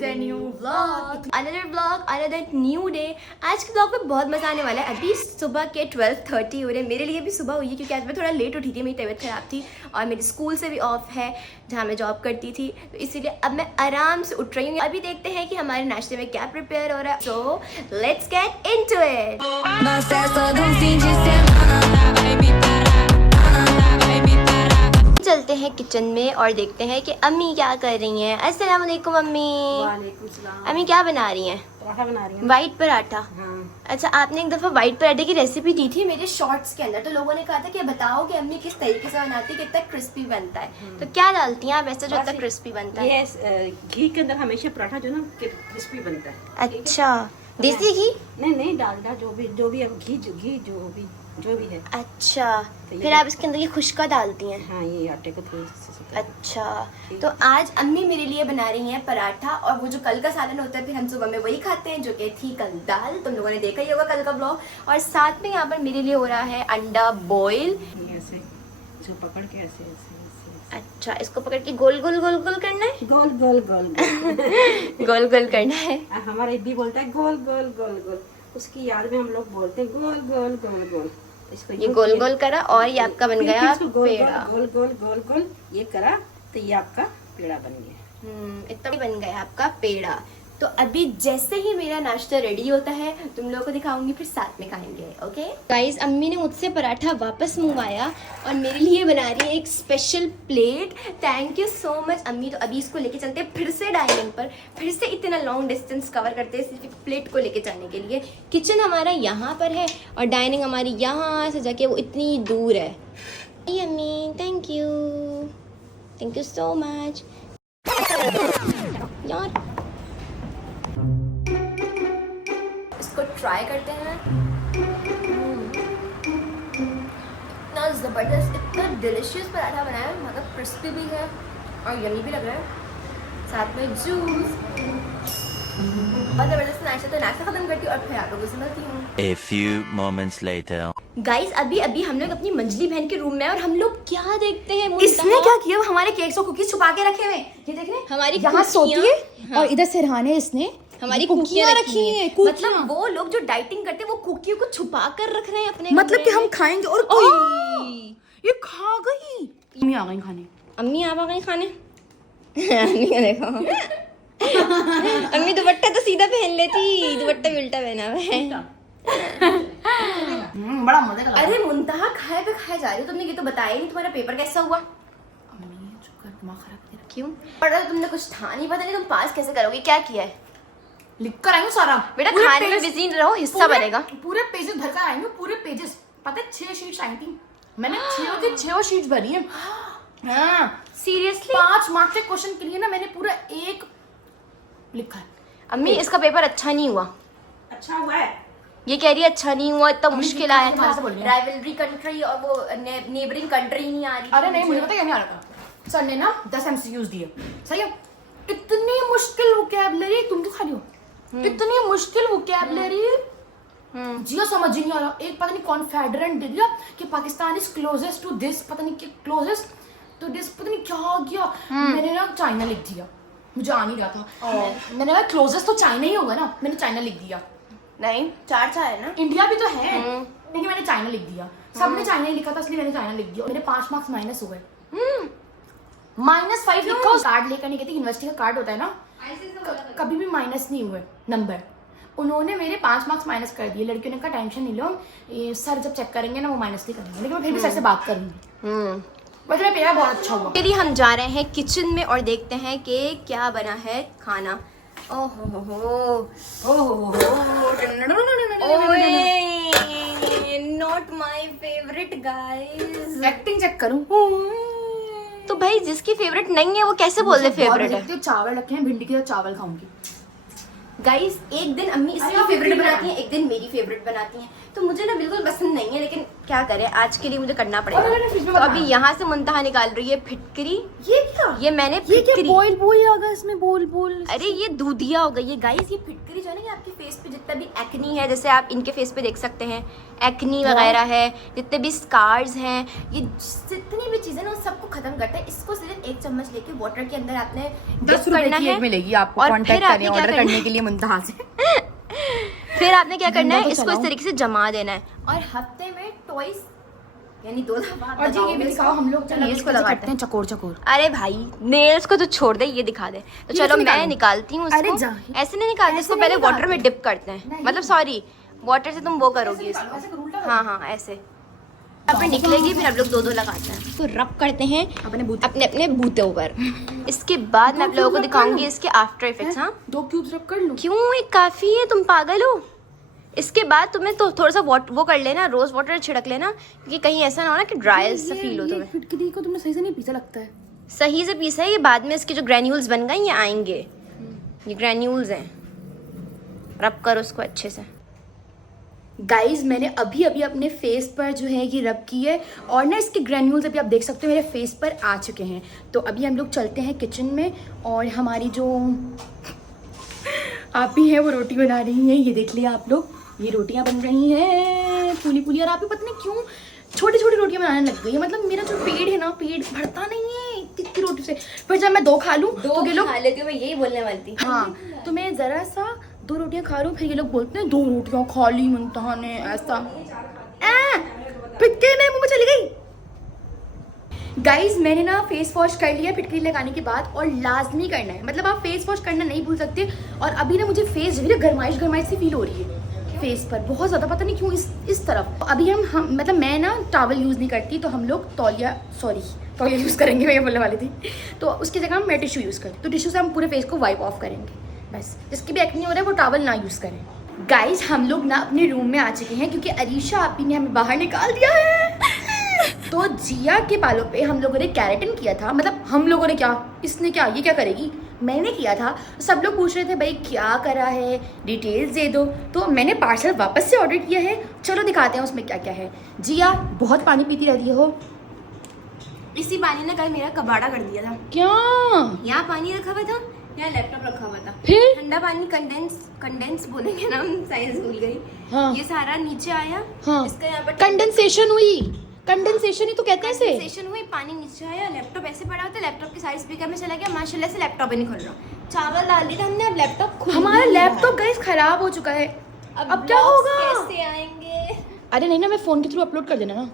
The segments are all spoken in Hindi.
with a new vlog. Another vlog, another new day. आज के vlog में बहुत मजा आने वाला है। अभी सुबह के 12:30 हो रहे हैं। मेरे लिए भी सुबह हुई है क्योंकि आज मैं थोड़ा लेट उठी थी, मेरी तबीयत खराब थी और मेरी स्कूल से भी ऑफ है जहाँ मैं जॉब करती थी, तो इसीलिए अब मैं आराम से उठ रही हूँ। अभी देखते हैं कि हमारे नाश्ते में क्या प्रिपेयर हो रहा है। So let's get into it. चलते हैं किचन में और देखते हैं कि अम्मी क्या कर रही हैं। अस्सलाम वालेकुम अम्मी। वालेकुम सलाम। अम्मी क्या बना रही हैं? पराठा बना रही हूँ। वाइट पराठा। हाँ। अच्छा, आपने एक दफ़ा वाइट पराठे की रेसिपी दी थी मेरे शॉर्ट्स के अंदर, तो लोगों ने कहा था कि बताओ कि अम्मी किस तरीके से बनाती है, कितना क्रिस्पी बनता है। तो क्या डालती हैं आप ऐसा जो इतना क्रिस्पी बनता है? ये घी के अंदर हमेशा पराठा जो ना क्रिस्पी बनता है। अच्छा, देसी घी? नहीं, डालडा जो भी अब घी जो भी है। अच्छा, फिर आप इसके अंदर ये खुशका डालती हैं? हाँ, ये आटे को थोड़ी सी। अच्छा, तो आज अम्मी मेरे लिए बना रही हैं पराठा, और वो जो कल का सालन होता है फिर हम सुबह में वही खाते हैं, जो कि थी कल दाल। तुम लोगों ने देखा ही होगा कल का ब्लॉग। और साथ में यहाँ पर मेरे लिए हो रहा है अंडा बॉईल। ऐसे जो पकड़ के ऐसे। अच्छा, इसको पकड़ के गोल गोल गोल गोल करना है? गोल गोल गोल गोल करना है। हमारा इब्बी बोलता है गोल गोल गोल गोल, उसकी याद में हम लोग बोलते हैं गोल गोल गोल गोल। इसको ये गोल गोल करा और ये आपका बन गया पेड़ा। गोल गोल गोल गोल ये करा तो ये आपका पेड़ा बन गया। इतना बन गया आपका पेड़ा। तो अभी जैसे ही मेरा नाश्ता रेडी होता है तुम लोगों को दिखाऊंगी, फिर साथ में खाएंगे। ओके गाइस, अम्मी ने मुझसे पराठा वापस मंगवाया और मेरे लिए बना रही है एक special plate. Thank you so much अम्मी। तो अभी इसको लेके चलते हैं फिर से डाइनिंग पर, फिर से इतना लॉन्ग डिस्टेंस कवर करते हैं सिर्फ प्लेट को लेके जाने के लिए। किचन हमारा यहाँ पर है और डाइनिंग हमारी यहाँ से जाके वो इतनी दूर है। अम्मी थैंक यू सो मच यार। इसको ट्राई करते हैं। इतना ज़बरदस्त, इतना डिलिशियस पराठा बनाया है, मतलब क्रिस्पी भी है और यमी भी लग रहा है, साथ में जूस। बहुत ज़बरदस्त नाश्ता। तो नाश्ता खत्म करती हूँ और फिर आप लोगों से मिलती हूँ। A few moments later. Guys, अभी हम लोग अपनी मंजली बहन के रूम में और हम लोग क्या देखते हैं, इसने क्या किया, हमारे केक्स और कुकीज छुपा के रखे हुए। ये देख रहे हैं, हमारी यहाँ सोती है। हाँ। और इधर सिरहाने इसने हमारी कुकियां रखी हैं। मतलब वो लोग जो डाइटिंग करते हैं वो कुकियों को छुपा कर रख रहे हैं अपने मतलब कि हम खाएंगे और कोई ये खा गई। मम्मी आ गई खाने। अम्मी आप आ गई खाने। अम्मी को देखो। अम्मी दुपट्टा तो सीधा पहन लेती, दुपट्टा भी उल्टा पहना हुआ है। बड़ा मजा लगा। अरे मुंतहा खाए पे खाए जा रही हो, तुमने ये तो बताया नहीं तुम्हारा पेपर कैसा हुआ। दिमाग खराब किया। क्यों? और तुमने कुछ था नहीं, पता नहीं तुम पास कैसे करोगे, क्या किया है? लिख कर आई हूँ सारा। बेटा खाने में बिजी रहो, हिस्सा बनेगा। पूरे पेजेस भर कर आई हूँ, पूरे पेजेस। पता है 6 शीट्स आई थी, मैंने 6 शीट्स भरी है। हाँ सीरियसली 5 मार्क्स के क्वेश्चन के लिए ना मैंने पूरा एक लिखा है। अम्मी इसका पेपर अच्छा नहीं हुआ। अच्छा हुआ है। ये कह रही है अच्छा नहीं हुआ, इतना मुश्किल आया था। बोल रही है। राइवलरी कंट्री और वो नेबरिंग कंट्री नहीं आ रही। अरे नहीं, मुझे पता क्या नहीं आ रहा था। सर ने ना 10 MCQs दिए, सही है। इतनी मुश्किल वोकैबुलरी, तुम तो खाली हो। इतनी मुश्किल वोकैबुलरी, जियो समझ ही नहीं आ रहा। एक पता नहीं कॉन्फेडरेंट दे दिया कि Pakistan is closest to this, पता नहीं कि क्लोजेस्ट टू दिस, पता नहीं क्या गया। मैंने ना चाइना लिख दिया, मुझे आ नहीं रहा था। मैंने कहा क्लोजेस्ट तो चाइना ही होगा ना, मैंने चाइना लिख दिया। नहीं, 4 है ना, इंडिया भी तो है, लेकिन मैंने चाइना लिख दिया। सबने चाइना ही लिखा था, इसलिए मैंने चाइना लिख दिया। मेरे 5 मार्क्स माइनस हो गए। -5 लिखा। कार्ड लेकर नहीं गई थी, यूनिवर्सिटी का कार्ड होता है ना, कभी भी माइनस नहीं हुए नंबर। उन्होंने मेरे 5 मार्क्स माइनस कर दिए। लड़कियों ने कहा टेंशन नहीं लो, ये सर जब चेक करेंगे ना वो माइनस नहीं करेंगे, लेकिन मैं फिर भी सर से बात करूंगी। वैसे मेरा पेपर बहुत अच्छा हुआ। फिर हम जा रहे हैं किचन में और देखते हैं कि क्या बना है खाना। Not my favourite guys. Acting check करूं तो भाई जिसकी फेवरेट नहीं है वो कैसे बोल दे फेवरेट है? चावल रखे हैं, भिंडी के साथ चावल खाऊंगी। गाइस, एक दिन अम्मी इसकी फेवरेट बनाती हैं, एक दिन मेरी फेवरेट बनाती हैं, तो मुझे ना बिल्कुल पसंद नहीं है, लेकिन क्या करें, आज के लिए मुझे करना पड़ेगा। तो अभी यहाँ से मुंतहा निकाल रही है फिटकरी। ये क्या? ये मैंने फिटकरी, बोल आ गया इसमें, बोल। अरे ये दूधिया हो गई है गाइस। ये फिटकरी जो है ना, ये आपके फेस पे जितना भी एक्नी है, जैसे आप इनके फेस पे देख सकते हैं, एक्नी वगैरह है, जितने भी स्कार्स हैं, ये जितनी भी चीज़ें ना उन सबको ख़त्म करता है। इसको सिर्फ 1 चम्मच लेके वाटर के अंदर आपने 10 रुपए की एक मिलेगी आपको, और कांटेक्ट फिर करें आपने क्या ऑर्डर करना करने के लिए मुंतहा से। फिर आपने क्या करना है, तो इसको इस चलाओ। तरीके से जमा देना है और हफ्ते में ट्वाइस यानी 2 दफा। और जी ये भी दिखाओ, हम लोग चलिए इसको लगाते हैं। चकोर चकोर। अरे भाई नेल्स को तो छोड़ दे, ये दिखा दे। तो ये चलो कैसे मैं निकालूं? निकालती हूँ अरे इसको। जा। ऐसे नहीं निकालते, इसको पहले वाटर में डिप करते हैं, मतलब सॉरी वाटर से तुम वो करोगी इसको। हाँ हाँ ऐसे अपने निकलेगी, फिर हम लोग 2-2 लगाते हैं। तो रब करते हैं अपने अपने बूते ऊपर। इसके बाद मैं आप लोगों को दिखाऊंगी इसके आफ्टर इफेक्ट्स। हाँ 2 क्यूब्स रब कर लूं? क्यों, एक काफ़ी है, तुम पागल हो। इसके बाद तुम्हें तो थोड़ा सा वो कर लेना, रोज वाटर छिड़क लेना, क्योंकि कहीं ऐसा ना हो ना कि ड्राई सा फील हो तुम्हें। फिटकरी को तुमने सही से नहीं पीसा लगता है। सही से पीसा है, ये बाद में इसके जो ग्रैन्यूल्स बन गए ये आएंगे। ये ग्रैन्यूल्स हैं, रब करो उसको अच्छे से। गाइज मैंने अभी अभी अपने फेस पर जो है ये रब की है और ना इसके ग्रैन्यूल्स अभी आप देख सकते हो मेरे फेस पर आ चुके हैं। तो अभी हम लोग चलते हैं किचन में और हमारी जो आप ही है वो रोटी बना रही हैं। ये देख लिया आप लोग, ये रोटियां बन रही हैं फूली फूली। और आप ही पता नहीं क्यों छोटी छोटी रोटियां बनाने लग गई है। मतलब मेरा जो पेट है ना, पेट भरता नहीं है इतनी रोटी से। फिर जब मैं 2 खा लूँ तो ये लोग खा लेती हूँ, मैं यही बोलने वाली थी। हाँ तो मैं ज़रा सा 2 रोटियां खा लूँ, फिर ये लोग बोलते हैं 2 रोटियां खा ली मुंतहा ने, ऐसा फिटकरी मेरे मुँह में चली गई। गाइज मैंने ना फेस वॉश कर लिया फिटकरी लगाने के बाद, और लाजमी करना है, मतलब आप फेस वॉश करना नहीं भूल सकते। और अभी ना मुझे फेस जो है गरमाइश गरमाइश सी फील हो रही है फेस पर बहुत ज़्यादा, पता नहीं क्यों इस तरफ। अभी हम मतलब मैं ना टॉवल यूज़ नहीं करती, तो हम लोग तौलिया यूज़ करेंगे, मैं ये बोलने वाली थी। तो उसकी जगह मैं टिश्यू यूज़ करती, तो टिश्यू से हम पूरे फेस को वाइप ऑफ करेंगे बस। जिसकी भी एक्ने हो रहा है वो टॉवल ना यूज़ करें। गाइज हम लोग ना अपने रूम में आ चुके हैं, क्योंकि अरीशा आपी ने हमें बाहर निकाल दिया है। तो जिया के बालों पे हम लोगों ने कैरेटिन किया था, मतलब हम लोगों ने क्या, इसने क्या, ये क्या करेगी, मैंने किया था। सब लोग पूछ रहे थे भाई क्या करा है, डिटेल्स दे दो। तो मैंने पार्सल वापस से ऑर्डर किया है, चलो दिखाते हैं उसमें क्या क्या है। जिया बहुत पानी पीती रहती हो। इसी पानी ने कल मेरा कबाड़ा कर दिया था। क्या? यहाँ पानी रखा हुआ था, यहाँ लैपटॉप रखा हुआ था, फिर ठंडा पानी कंडेंस बोलेंगे ना, हम साइंस भूल गई। हाँ। ये सारा नीचे आया। हाँ। इसका यहाँ पर कंडेंसेशन हुई, कंडेंसेशन ही तो कहते हैं इसे। कंडेंसेशन हुई, पानी नीचे आया, लैपटॉप ऐसे पड़ा होता है, लैपटॉप के सारे स्पीकर में चला गया, माशाल्लाह से लैपटॉप ही नहीं खुल रहा। चावल डाल दिया था हमने, अब लैपटॉप खुल हमारा नहीं रहा। लैपटॉप गाइस खराब हो चुका है, अब क्या ब्लॉग्स होगा? कैसे आएंगे अरे नहीं ना, मैं फोन के थ्रू अपलोड कर देना ना।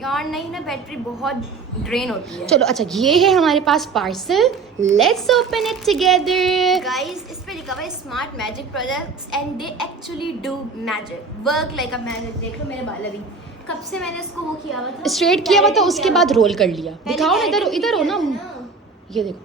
यार नहीं ना, बैटरी बहुत ड्रेन होती है। चलो अच्छा, ये है हमारे पास parcel, let's open it together. Guys इस पे लिखा हुआ है smart magic products and they actually do magic, work like a magic. देख लो मेरे बाल, अभी कब से मैंने इसको वो किया हुआ था, स्ट्रेट किया हुआ था, उसके बाद रोल कर लिया। पहले दिखाओ ना, keratin इधर हो किया ना, था ये देखो।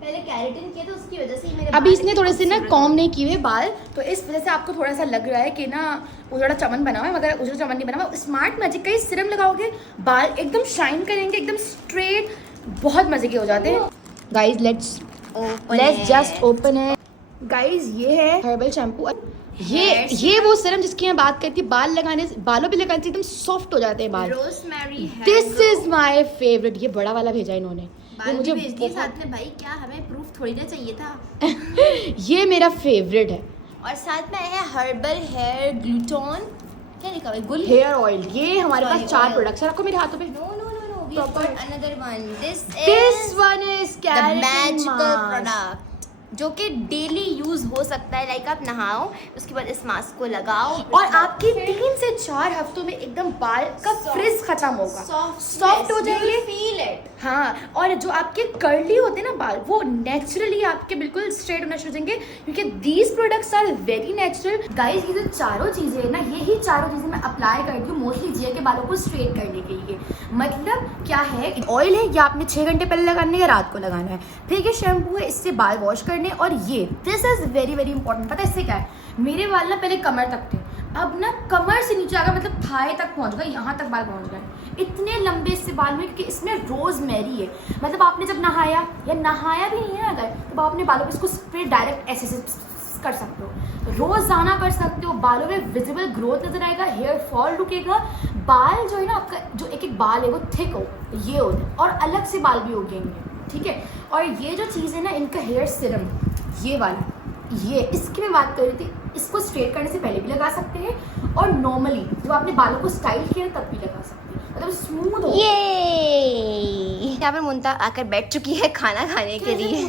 पहले कैरेटिन किया था, उसकी वजह से ही मेरे अभी बाल इसने इतने थोड़े से ना खूबसूरत कॉम नहीं किए हुए बाल, तो इस वजह से आपको थोड़ा सा लग रहा है कि ना उजड़ा चमन बना हुआ है, मगर उजड़ा चमन नहीं बना हुआ। स्मार्ट मैजिक का ही सिरम लगाओगे, बाल एकदम शाइन करेंगे, एकदम स्ट्रेट, बहुत मजे के हो जाते हैं। गाइज लेट्स जस्ट ओपन है। गाइज ये है हर्बल शैम्पू, ये वो सिरम जिसकी मैं बात करती, बाल लगाने से, बालों पे लगाने से एकदम सॉफ्ट हो जाते हैं बाल। Rosemary this is my favourite. ये बड़ा वाला भेजा इन्होंने, ये बाल मुझे भेज दिए बहुत- साथ में। भाई क्या हमें प्रूफ थोड़ी ना चाहिए था। ये मेरा फेवरेट है। और साथ में है हर्बल हेयर ग्लूटोन, क्या लिखा हुआ है, गुल हेयर ऑयल। ये हमारे पास Sorry, 4 oil. प्रोडक्ट्स है, रखो मेरे हाथों पे। No no no no, we Proper. Got another one. This this one is the magical product जो कि डेली यूज हो सकता है। लाइक आप नहाओ, उसके बाद इस मास्क को लगाओ, और आपकी 3 से 4 हफ्तों में एकदम बाल का फ्रिज खत्म होगा, सॉफ्ट हो जाएंगे। Feel it. हाँ, और जो आपके कर्ली होते हैं ना बाल, वो नेचुरली आपके बिल्कुल स्ट्रेट होना शुरू हो जाएंगे, क्योंकि these products are very natural. Guys ये जो चारों चीज़ें हैं ना, यही चारों चीज़ें मैं अप्लाई करती हूँ मोस्टली जिया के बालों को स्ट्रेट करने के लिए। मतलब क्या है, ऑयल है, या आपने 6 घंटे पहले लगाना है या रात को लगाना है। फिर ये शैम्पू है, इससे बाल वॉश करने। और ये this is very very important. पता है इससे क्या है, मेरे बाल ना पहले कमर तक थे, अब ना कमर से नीचे आ गया, मतलब थाई तक पहुंच गए, यहाँ तक बाल पहुंच गए। इतने लंबे इससे बाल में, क्योंकि इसमें रोजमेरी है। मतलब आपने जब नहाया या नहाया भी नहीं है अगर, तो आप अपने बालों पे इसको स्प्रे डायरेक्ट ऐसे कर सकते हो, रोजाना कर सकते हो। बालों में विजिबल ग्रोथ नजर आएगा, हेयर फॉल रुकेगा, बाल जो है ना आपका, जो एक एक बाल है वो थिक हो, ये होता है, और अलग से बाल भी उगेंगे, ठीक है। और ये जो चीज़ है ना, इनका हेयर सिरम, ये वाला, ये इसकी मैं बात कर रही थी, इसको स्ट्रेट करने से पहले भी लगा सकते हैं और नॉर्मली जब आपने बालों को स्टाइल किया तब भी लगा सकते हैं, मतलब स्मूथ हो। ये यहाँ पर मुंता आकर बैठ चुकी है खाना खाने के लिए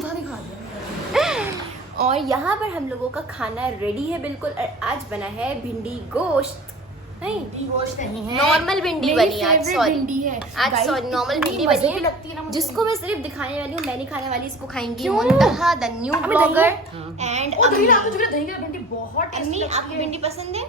और यहाँ पर हम लोगों का खाना रेडी है बिल्कुल। और आज बना है भिंडी गोश्त, नहीं गोश्त नहीं है, नॉर्मल भिंडी बनी आज, सॉरी भिंडी है आज, सॉरी नॉर्मल भिंडी बनी है जिसको मैं सिर्फ दिखाने वाली हूँ, मैं नहीं खाने वाली। इसको खाएंगी मुंतहा द न्यू ब्लॉगर एंड भिंडी बहुत अम्मी। आपको भिंडी पसंद है?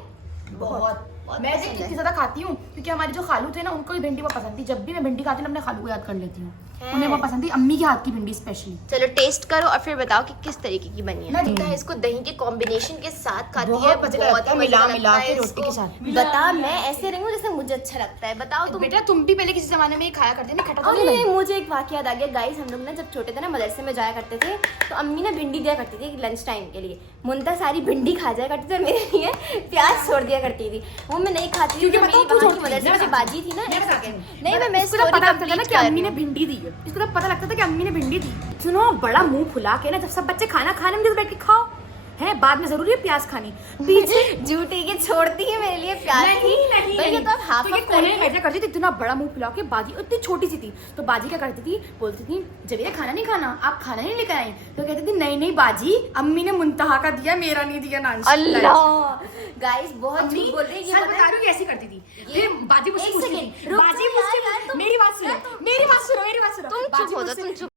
बहुत मैं पसंद कितनी है। ज्यादा खाती हूँ क्योंकि हमारे जो खालू थे ना उनको भी भिंडी बहुत पसंद थी। जब भी मैं भिंडी खाती हूँ अपने खालू को याद कर लेती हूँ, उन्हें बहुत पसंद थी अम्मी के हाथ की भिंडी स्पेशली। चलो टेस्ट करो और फिर बताओ कि किस तरीके की बनी है। लगता है इसको दही के कॉम्बिनेशन के साथ खाती है, बहुत ही मिला मजा मिला लगता है के रोटी इसको। के साथ। बता मैं ऐसे रही हूँ जैसे मुझे अच्छा लगता है। बताओ तुम। बेटा तुम भी पहले किसी जमाने में ये खाया करते ना, खट्टा तो नहीं अरे लगा? मुझे एक वाकया याद आ गया गाइस। हम लोग ना जब छोटे थे ना मदरसे में जाया करते थे तो अम्मी ना भिंडी दिया करती थी लंच टाइम के लिए। मुंता सारी भिंडी खा जाया करती थी और मेरे लिए प्याज छोड़ दिया करती थी। वो मैं नहीं खाती थी क्योंकि तो बताओ मेरी तू वहाँ की छोड़ती मदरसे थी, में जो मैं बाजी थी ना, मैं एक बताती सेकंड। हूँ। नहीं मैं इसको तो story पता लगता था complete ना कि कर अम्मी रही ने हूँ। भिंडी दी है, इसको तो पता लगता था कि अम्मी ने भिंडी दी। सुनो बड़ा मुंह फुला के ना जब सब बच्चे खाना खाने में बैठ के खाओ है, बाद में जरूरी है प्याज खानी पीछे झूठी के छोड़ती है मेरे लिए प्याज की। भाई ये तो आप हाफ तो ये हाफ कोने में करके बैठा करती थी, इतना बड़ा मुंह फुला के। बाजी इतनी छोटी सी थी तो बाजी क्या करती थी, बोलती थी जब ये खाना नहीं खाना, आप खाना नहीं लेकर आए। तो कहती थी नहीं नहीं बाजी अम्मी ने मुंतहा का दिया, मेरा नहीं दिया नान। अल्लाह गाइस बहुत अम्मी झूठ बोल रही है। ये सच पता बता है? रही हूँ ऐसी करती थी। ये- फिर बाजी मुझसे एक पूछती सेकंड, थी, रुक बाजी जाओ मुझसे यार, तुम- मेरी बात सुनो, मेरी बात सुनो, मेरी बात सुनो। तुम बाजी चुप हो जाओ, मुझसे- तुम चुप।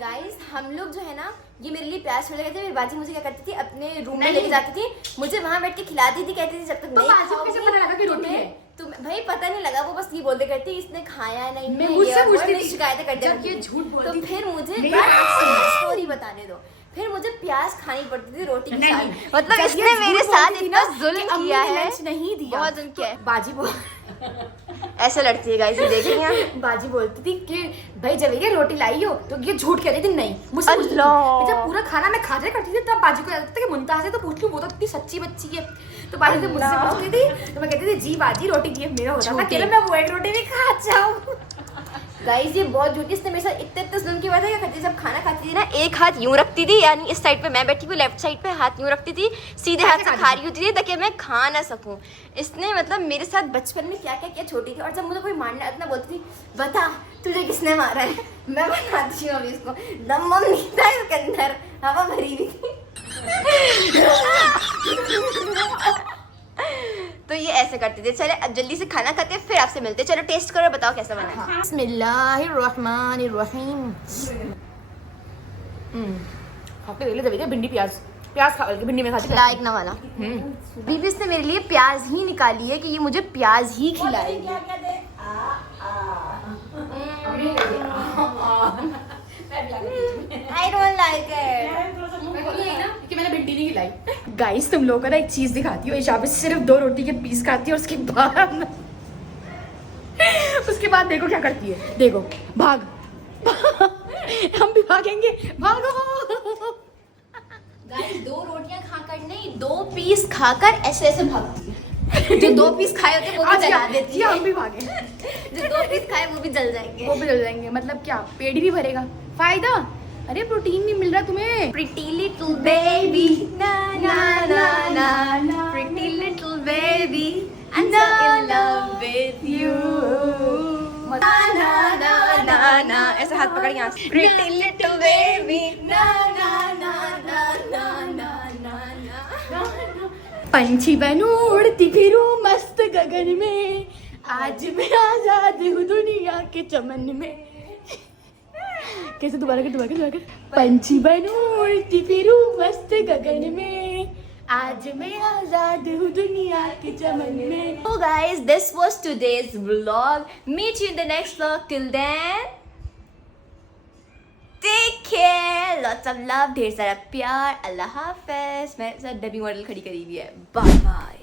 गाइस हम लोग जो है ना ये मेरे लिए प्याज छोड़ गए थे। मेरी बाजी मुझे क्या करती थी अपने रूम में नहीं। लेके जाती थी, मुझे वहां बैठ के खिलाती थी, कहती थी जब तक तो नहीं बाजी को कैसे खाओगी पता लगा कि रोटी तुम्हें- है? तुम भाई पता नहीं लगा, वो बस ये बोलते करती इसने खाया नहीं मैं है, मुझसे ये और पूछती मैं थी। शिकायतें करते जब रहती ये थी। झूठ बोलती तो थी। फिर मुझे मेरी बात सुनो। स्टोरी बताने दो। फिर मुझे प्याज खानी पड़ती थी रोटी के नहीं, साथ। नहीं। मतलब जब इसने ये झूठ मेरे बोलती साथ थी इतना ना जुल्म कि अम्मी किया ने है, लंच नहीं दिया। बहुत जुल्म किया है। बाजी बोल ऐसे लड़ती है गाइस, ये देख रही हैं आप? बाजी बोलती थी कि भाई जब ये रोटी लाई हो तो ये झूठ कह रही थी नहीं मुझसे पूछती थी। अल्लाह। जब पूरा खाना मैं खा जाया करती थी तब बाजी को लगता था कि मुंतहा से तो पूछ लूं, वो तो इतनी सच्ची बच्ची है। तो बाजी जब मुझसे अल्लाह। पूछती थी तो मैं कहती थी जी बाजी रोटी दी है। मेरा होता था झूठी। कि मैं वो एक रोटी भी खा जाऊं। गाइस ये बहुत झूठी। इसने मेरे साथ इतने जुल्म की बात है। क्या करती थी जब खाना खाती थी ना, एक हाथ यूं रखती थी, यानी इस साइड पे मैं बैठी हुई, लेफ्ट साइड पे हाथ यूं रखती थी, सीधे हाथ से खा रही होती थी ताकि मैं खा ना सकूं। इसने मतलब मेरे साथ बचपन में क्या क्या किया छोटी थी। और जब मुझे कोई मारना इतना बोलती थी बता तुझे किसने मारा है, मैं बताती हूँ अभी इसको। दम वम नहीं था इसके अंदर, हवा भरी हुई थी। तो ये ऐसे करते थे। चले अब जल्दी से खाना खाते हैं, फिर आपसे मिलते हैं। चलो टेस्ट करो, बताओ कैसा बना है। बिस्मिल्लाहिर्रहमानिर्रहीम। खा के देख ले जब भिंडी प्याज प्याज खा के भिंडी में खाती लाइक ना वाला बीबी इसने मेरे लिए प्याज ही निकाली है कि ये मुझे प्याज ही खिलाएगी। I don't like it. कि मैंने भिंडी नहीं खिलाई। गाइस तुम लोगों को ना एक चीज दिखाती हूँ, यहाँ पे सिर्फ 2 रोटी के पीस खाती है और उसके बाद देखो क्या करती है। देखो भाग हम भी भागेंगे, भागो। गाइस 2 रोटियां खाकर नहीं, 2 पीस खाकर ऐसे ऐसे भागती है। जो 2 पीस खाए होते हैं वो भी जला देती है। हम भी भागे, जो 2 पीस खाए वो भी जल जाएंगे। वो भी जल जाएंगे। मतलब क्या पेट भी भरेगा, फायदा। अरे प्रोटीन नहीं मिल रहा तुम्हें। Pretty little baby, na na na na na. Pretty little baby, I'm so in love with you. Na na na na na. ऐसे हाथ पकड़ यहाँ से. Pretty little baby, na na na na na na na na. पंछी बनूं उड़ती फिरूं मस्त गगन में, आज मैं आजाद हूँ दुनिया के चमन में। कैसे दोबारा कर। पंछी बनूं उड़ती फिरूं मस्त गगन में, आज मैं आजाद हूँ दुनिया के चमन में। So guys, this was today's vlog. Meet you in the next vlog. Till then, take care. Lots of love. ढेर सारा प्यार. अल्लाह हाफिज. मैं डबी मॉडल खड़ी करी हुई है. Bye bye.